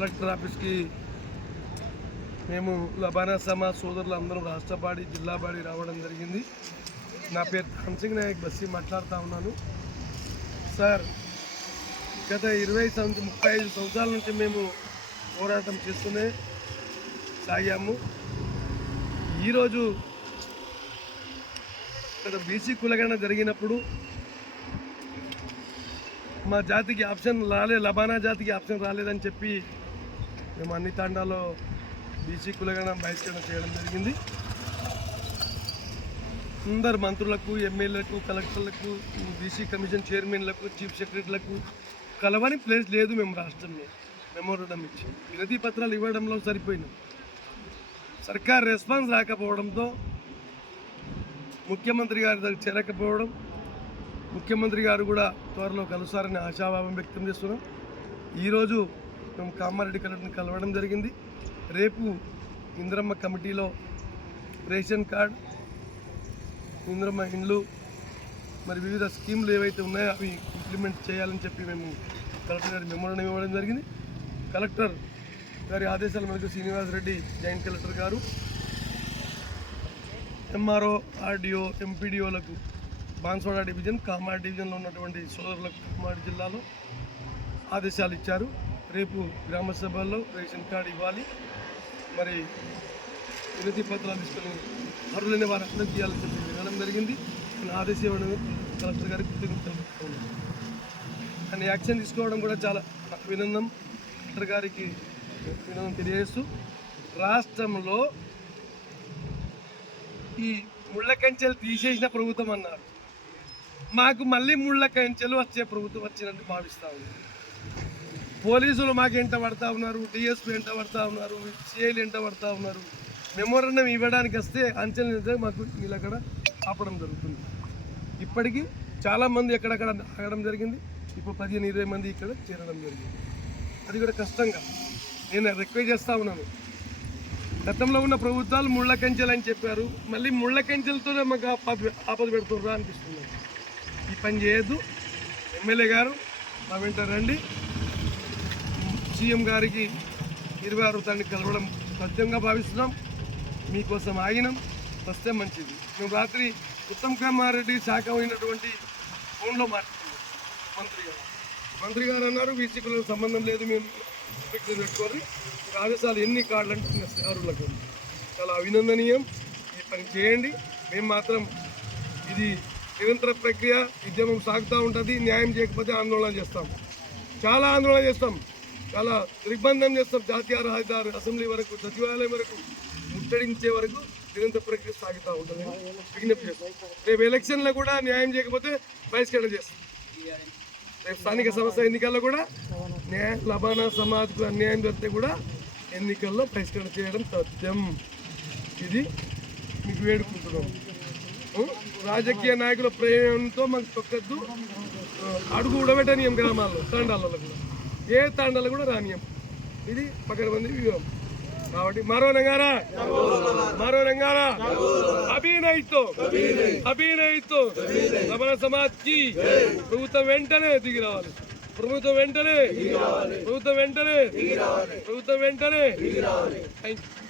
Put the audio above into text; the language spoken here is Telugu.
కలెక్టర్ ఆఫీస్కి మేము లబానా సమాజ్ సోదరులు అందరం రాష్ట్ర బాడీ జిల్లా బాడీ రావడం జరిగింది. నా పేరు ధన్సింగ్ నాయక్ బస్సి మాట్లాడుతూ ఉన్నాను. సార్, గత 35 సంవత్సరాల నుంచి మేము పోరాటం చేస్తూనే సాగాము. ఈరోజు ఇక్కడ బీసీ కులగణన జరిగినప్పుడు మా జాతికి ఆప్షన్ లబానా జాతికి ఆప్షన్ రాలేదని చెప్పి మేము అన్ని తాండాలో బీసీ కులగణన బహిష్కరణ చేయడం జరిగింది. అందరు మంత్రులకు, ఎమ్మెల్యేలకు, కలెక్టర్లకు, బీసీ కమిషన్ చైర్మన్లకు, చీఫ్ సెక్రటరీలకు కలవని ప్లేస్ లేదు. మేము రాష్ట్రంలో మెమోరండం ఇచ్చి వినతి పత్రాలు ఇవ్వడంలో సరిపోయినాం. సర్కార్ రెస్పాన్స్ రాకపోవడంతో ముఖ్యమంత్రి గారి దగ్గర చేరకపోవడం, ముఖ్యమంత్రి గారు కూడా త్వరలో కలుస్తారని ఆశాభావం వ్యక్తం చేస్తున్నాం. ఈరోజు మేము కామారెడ్డి కలెక్టర్ని కలవడం జరిగింది. రేపు ఇంద్రమ్మ కమిటీలో రేషన్ కార్డ్, ఇంద్రమ్మ ఇండ్లు, మరి వివిధ స్కీములు ఏవైతే ఉన్నాయో అవి ఇంప్లిమెంట్ చేయాలని చెప్పి మేము కలెక్టర్ గారి మెమోరండం ఇవ్వడం జరిగింది. కలెక్టర్ గారి ఆదేశాల మేరకు శ్రీనివాస్ రెడ్డి జాయింట్ కలెక్టర్ గారు ఎంఆర్ఓ, ఆర్డీఓ, ఎంపీడీఓలకు బాన్స్వాడ డివిజన్, కామారెడ్డి డివిజన్లో ఉన్నటువంటి సోదరులకు కామారెడ్డి జిల్లాలో ఆదేశాలు ఇచ్చారు. రేపు గ్రామ సభల్లో రేషన్ కార్డు ఇవ్వాలి, మరి వినతి పత్రాలు తీసుకొని అర్హులైన వారు అందరికీ ఇవ్వాలని చెప్పి వినడం జరిగింది. కానీ ఆదేశం ఇవ్వడం కలెక్టర్ గారికి కృతజ్ఞతలు. కానీ యాక్షన్ తీసుకోవడం కూడా చాలా అభినందనం. కలెక్టర్ గారికి అభినందనం తెలియజేస్తూ, రాష్ట్రంలో ఈ ముళ్ళ కంచెలు తీసేసిన ప్రభుత్వం అన్నారు, మాకు మళ్ళీ ముళ్ళ కంచెలు వచ్చే ప్రభుత్వం వచ్చినట్టు భావిస్తూ ఉంది. పోలీసులు మాకు ఎంట పడతా ఉన్నారు, డిఎస్పీ ఎంట పడతా ఉన్నారు, సిఐలు ఎంట పడతా ఉన్నారు. మెమోరండం ఇవ్వడానికి వస్తే అంచెలు మాకు నిలకడ ఆపడం జరుగుతుంది. ఇప్పటికీ చాలామంది ఎక్కడక్కడ ఆగడం జరిగింది. ఇప్పుడు 15-20 మంది ఇక్కడ చేరడం జరిగింది. అది కూడా కష్టంగా నేను రిక్వెస్ట్ చేస్తూ ఉన్నాను. గతంలో ఉన్న ప్రభుత్వాలు ముళ్ళ కంచెలు అని చెప్పారు, మళ్ళీ ముళ్ళ కంచెలతోనే మాకు ఆపద పెడుతుర్రా అనిపిస్తుంది. ఈ పని చేయొద్దు. ఎమ్మెల్యే గారు మా వెంట రండి. సీఎం గారికి 26వ తారీఖు కలవడం సత్యంగా భావిస్తున్నాం. మీకోసం ఆగినాం, వస్తే మంచిది. మేము రాత్రి ఉత్తమ్ కుమార్ రెడ్డి శాఖ అయినటువంటి ఫోన్లో మాట్లాడుతున్నాం. మంత్రి గారు అన్నారు బీసీకులకు సంబంధం లేదు, మేము పెట్టుకోవాలి, ఆదేశాలు ఎన్ని కార్డులు అంటే అర్హులకు. చాలా అభినందనీయం. ఈ పని చేయండి. మేము మాత్రం ఇది నిరంతర ప్రక్రియ, ఉద్యమం సాగుతూ ఉంటుంది. న్యాయం చేయకపోతే ఆందోళన చేస్తాం, చాలా ఆందోళన చేస్తాం, చాలా దిగ్బంధం చేస్తాం. జాతీయ రహదారి, అసెంబ్లీ వరకు, సచివాలయం వరకు ముట్టడించే వరకు నిరంతర ప్రక్రియ సాగుతూ ఉంటుంది. విజ్ఞప్తి చేస్తాం. రేపు ఎలక్షన్లో కూడా న్యాయం చేయకపోతే బహిష్కరణ చేస్తాం. రేపు స్థానిక సంస్థ ఎన్నికల్లో కూడా లబానా సమాజ్కు అన్యాయం జరిగితే కూడా ఎన్నికల్లో బహిష్కరణ చేయడం సత్యం. ఇది మీకు వేడుకుంటున్నాం. రాజకీయ నాయకుల ప్రేమతో మాకు తొక్కద్దు. అడుగు ఉడబెట్టనీయం గ్రామాల్లో, తాండాలలో కూడా, ఏ తాండాలు కూడా రానియం. ఇది పకడ్బందీ వ్యూహం. కాబట్టి మరో రంగారా అభినయితో లబానా సమాజ్కి ప్రభుత్వం వెంటనే దిగి రావాలి. ప్రభుత్వం వెంటనే థ్యాంక్ యూ.